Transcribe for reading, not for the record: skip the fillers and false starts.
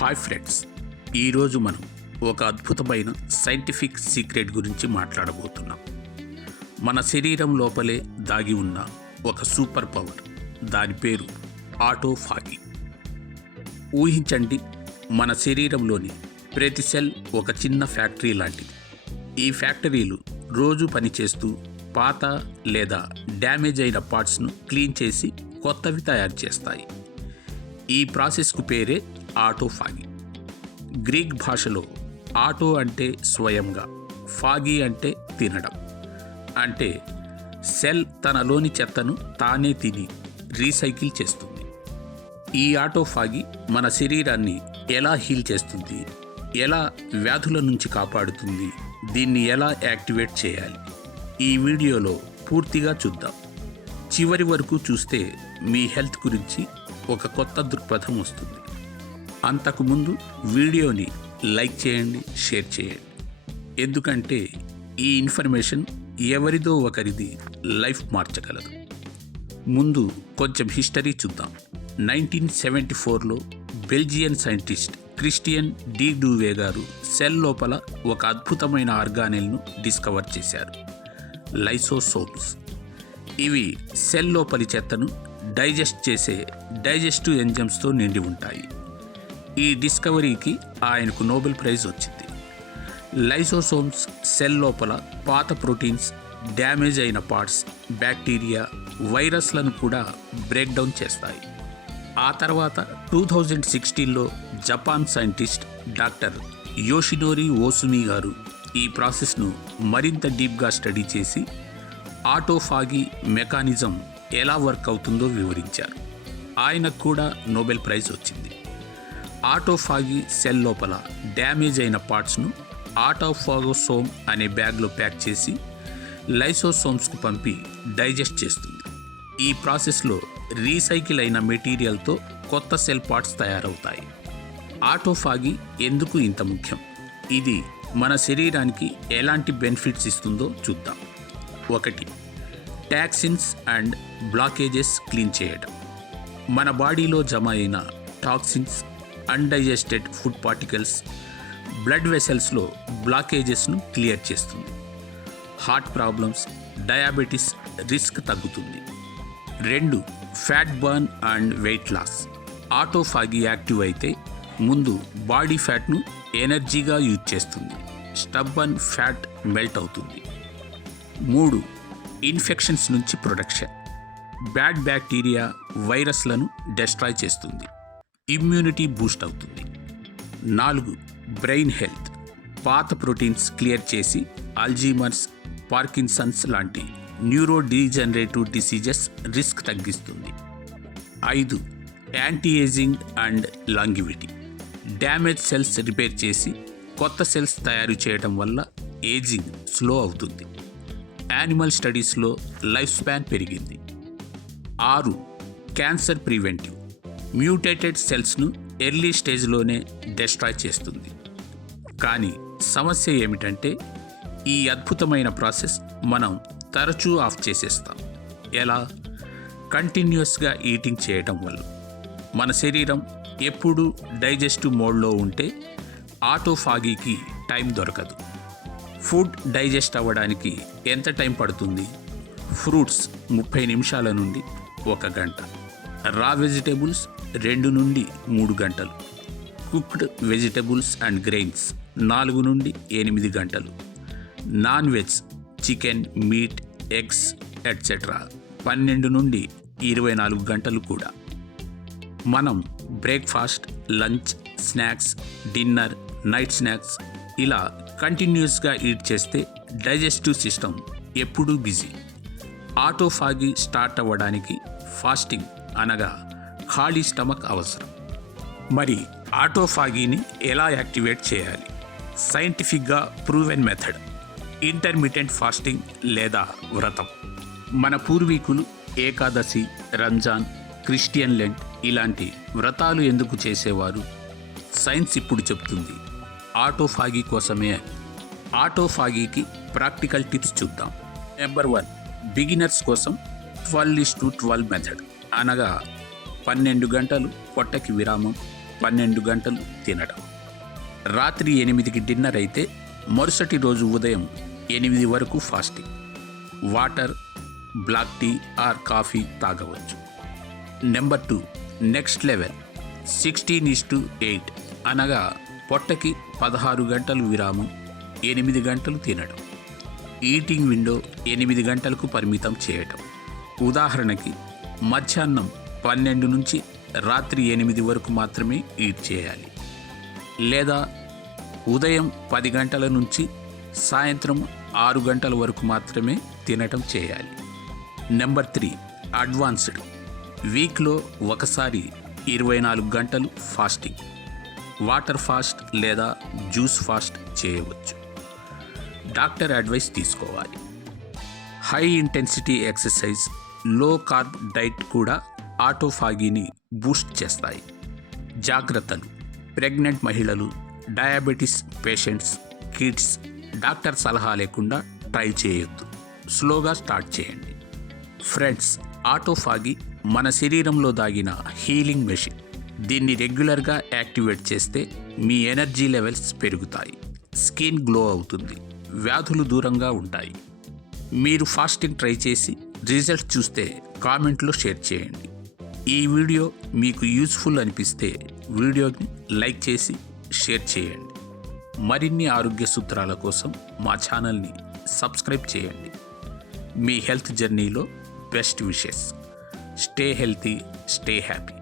Hi friends, ఈరోజు మనం ఒక అద్భుతమైన సైంటిఫిక్ సీక్రెట్ గురించి మాట్లాడబోతున్నాం. మన శరీరం లోపలే దాగి ఉన్న ఒక సూపర్ పవర్, దాని పేరు ఆటోఫాగీ. ఊహించండి, మన శరీరంలోని ప్రతి సెల్ ఒక చిన్న ఫ్యాక్టరీ లాంటిది. ఈ ఫ్యాక్టరీలు రోజు పనిచేస్తూ పాత లేదా డ్యామేజ్ అయిన పార్ట్స్ను క్లీన్ చేసి కొత్తవి తయారు చేస్తాయి. ఈ ప్రాసెస్కు పేరే ఆటోఫాగీ. గ్రీక్ భాషలో ఆటో అంటే స్వయంగా, ఫాగీ అంటే తినడం. అంటే సెల్ తనలోని చెత్తను తానే తిని రీసైకిల్ చేస్తుంది. ఈ ఆటోఫాగీ మన శరీరాన్ని ఎలా హీల్ చేస్తుంది, ఎలా వ్యాధుల నుంచి కాపాడుతుంది, దీన్ని ఎలా యాక్టివేట్ చేయాలి, ఈ వీడియోలో పూర్తిగా చూద్దాం. చివరి వరకు చూస్తే మీ హెల్త్ గురించి ఒక కొత్త దృక్పథం వస్తుంది. అంతకుముందు వీడియోని లైక్ చేయండి, షేర్ చేయండి. ఎందుకంటే ఈ ఇన్ఫర్మేషన్ ఎవరిదో ఒకరిది లైఫ్ మార్చగలదు. ముందు కొంచెం హిస్టరీ చూద్దాం. 1974లో బెల్జియన్ సైంటిస్ట్ క్రిస్టియన్ డి డూవే గారు సెల్ లోపల ఒక అద్భుతమైన ఆర్గానెల్ను డిస్కవర్ చేశారు, లైసోసోమ్స్. ఇవి సెల్ లోపలి చెత్తను డైజెస్ట్ చేసే డైజెస్టివ్ ఎంజైమ్స్తో నిండి ఉంటాయి. ఈ డిస్కవరీకి ఆయనకు నోబెల్ ప్రైజ్ వచ్చింది. లైసోసోమ్స్ సెల్ లోపల పాత ప్రోటీన్స్, డ్యామేజ్ అయిన పార్ట్స్, బ్యాక్టీరియా, వైరస్లను కూడా బ్రేక్ డౌన్ చేస్తాయి. ఆ తర్వాత 2016లో జపాన్ సైంటిస్ట్ డాక్టర్ యోషినోరి ఓసుమి గారు ఈ ప్రాసెస్ను మరింత డీప్గా స్టడీ చేసి ఆటోఫాగీ మెకానిజం ఎలా వర్క్ అవుతుందో వివరించారు. ఆయనకు కూడా నోబెల్ ప్రైజ్ వచ్చింది. ఆటోఫాగీ సెల్ లోపల డ్యామేజ్ అయిన పార్ట్స్ను ఆటోఫాగోసోమ్ అనే బ్యాగ్లో ప్యాక్ చేసి లైసోసోమ్స్కు పంపి డైజెస్ట్ చేస్తుంది. ఈ ప్రాసెస్లో రీసైకిల్ అయిన మెటీరియల్తో కొత్త సెల్ పార్ట్స్ తయారవుతాయి. ఆటోఫాగీ ఎందుకు ఇంత ముఖ్యం, ఇది మన శరీరానికి ఎలాంటి బెనిఫిట్స్ ఇస్తుందో చూద్దాం. 1. టాక్సిన్స్ అండ్ బ్లాకేజెస్ క్లీన్ చేయడం. మన బాడీలో జమ అయిన toxins, undigested food particles, blood వెసల్స్లో బ్లాకేజెస్ను క్లియర్ చేస్తుంది. హార్ట్ ప్రాబ్లమ్స్, డయాబెటీస్ రిస్క్ తగ్గుతుంది. 2. Fat burn and weight loss. Autophagy active అయితే ముందు బాడీ ఫ్యాట్ను ఎనర్జీగా యూజ్ చేస్తుంది, స్టబ్బర్న్ ఫ్యాట్ మెల్ట్ అవుతుంది. 3. ఇన్ఫెక్షన్స్ నుంచి ప్రొటెక్షన్. బ్యాడ్ బ్యాక్టీరియా, వైరస్లను డెస్ట్రాయ్ చేస్తుంది, ఇమ్యూనిటీ బూస్ట్ అవుతుంది. 4. Brain health. పాత ప్రోటీన్స్ క్లియర్ చేసి అల్జీమర్స్, పార్కిన్సన్స్ లాంటి న్యూరో డీజనరేటివ్ డిసీజెస్ రిస్క్ తగ్గిస్తుంది. 5. Anti ageing and longevity. Damage cells repair చేసి కొత్త సెల్స్ తయారు చేయడం వల్ల ఏజింగ్ స్లో అవుతుంది. యానిమల్ స్టడీస్లో లైఫ్ స్పాన్ పెరిగింది. 6. Cancer preventive. మ్యూటేటెడ్ సెల్స్ను ఎర్లీ స్టేజ్లోనే డెస్ట్రాయ్ చేస్తుంది. కానీ సమస్య ఏమిటంటే ఈ అద్భుతమైన ప్రాసెస్ మనం తరచూ ఆఫ్ చేసేస్తాం. ఎలా? కంటిన్యూస్గా ఈటింగ్ చేయటం వల్ల. మన శరీరం ఎప్పుడూ డైజెస్టివ్ మోడ్లో ఉంటే ఆటోఫాగీకి టైం దొరకదు. ఫుడ్ డైజెస్ట్ అవ్వడానికి ఎంత టైం పడుతుంది? ఫ్రూట్స్ 30 నిమిషాల నుండి 1 గంట, రా వెజిటేబుల్స్ 2 నుండి 3 గంటలు, కుక్డ్ వెజిటేబుల్స్ అండ్ గ్రెయిన్స్ 4 నుండి 8 గంటలు, non veg chicken, meet, eggs etcetera 12 నుండి 24 గంటలు కూడా. మనం breakfast, lunch, snacks, dinner, night snacks ఇలా కంటిన్యూస్గా ఈట్ చేస్తే డైజెస్టివ్ సిస్టమ్ ఎప్పుడూ బిజీ. ఆటోఫాగీ స్టార్ట్ అవ్వడానికి ఫాస్టింగ్ అనగా ఖాళీ స్టమక్ అవసరం. మరి ఆటోఫాగీని ఎలా యాక్టివేట్ చేయాలి? సైంటిఫిక్గా ప్రూవెన్ మెథడ్, ఇంటర్మిటెంట్ ఫాస్టింగ్ లేదా వ్రతం. మన పూర్వీకులు ఏకాదశి, రంజాన్, క్రిస్టియన్ లెంట్ ఇలాంటి వ్రతాలు ఎందుకు చేసేవారు? సైన్స్ ఇప్పుడు చెప్తుంది ఆటోఫాగీ కోసమే. ఆటోఫాగీకి ప్రాక్టికల్ టిప్స్ చూద్దాం. నెంబర్ 1, బిగినర్స్ కోసం 12:12 మెథడ్ అనగా 12 గంటలు పొట్టకి విరామం, 12 గంటలు తినడం. రాత్రి 8కి డిన్నర్ అయితే మరుసటి రోజు ఉదయం 8 వరకు fasting. Water, black tea or coffee తాగవచ్చు. నెంబర్ 2, నెక్స్ట్ లెవెల్ 16:8 అనగా పొట్టకి 16 గంటలు విరామం, 8 గంటలు తినడం. ఈటింగ్ విండో 8 గంటలకు పరిమితం చేయటం. ఉదాహరణకి మధ్యాహ్నం 12 నుంచి రాత్రి 8 వరకు మాత్రమే ఈట్ చేయాలి, లేదా ఉదయం 10 గంటల నుంచి సాయంత్రం 6 గంటల వరకు మాత్రమే తినటం చేయాలి. నెంబర్ 3, అడ్వాన్స్డ్ వీక్లో ఒకసారి 24 గంటలు ఫాస్టింగ్. వాటర్ ఫాస్ట్ లేదా జ్యూస్ ఫాస్ట్ చేయవచ్చు. డాక్టర్ అడ్వైస్ తీసుకోవాలి. హై ఇంటెన్సిటీ ఎక్సర్సైజ్, లో కార్బ్ డైట్ కూడా ఆటోఫాగీని బూస్ట్ చేస్తాయి. జాగ్రత్తలు: ప్రెగ్నెంట్ మహిళలు, డయాబెటీస్ పేషెంట్స్, కిడ్స్ డాక్టర్ సలహా లేకుండా ట్రై చేయొద్దు. స్లోగా స్టార్ట్ చేయండి. ఫ్రెండ్స్, ఆటోఫాగీ మన శరీరంలో దాగిన హీలింగ్ మెషిన్. దీన్ని రెగ్యులర్గా యాక్టివేట్ చేస్తే మీ ఎనర్జీ లెవెల్స్ పెరుగుతాయి, స్కిన్ గ్లో అవుతుంది, వ్యాధులు దూరంగా ఉంటాయి. మీరు ఫాస్టింగ్ ట్రై చేసి రిజల్ట్ చూస్తే కామెంట్లో షేర్ చేయండి. ఈ వీడియో మీకు యూస్ఫుల్ అనిపిస్తే వీడియోని లైక్ చేసి షేర్ చేయండి. మరిన్ని ఆరోగ్య సూత్రాల కోసం మా ఛానల్ని సబ్స్క్రైబ్ చేయండి. మీ హెల్త్ జర్నీలో best wishes. Stay healthy, stay happy.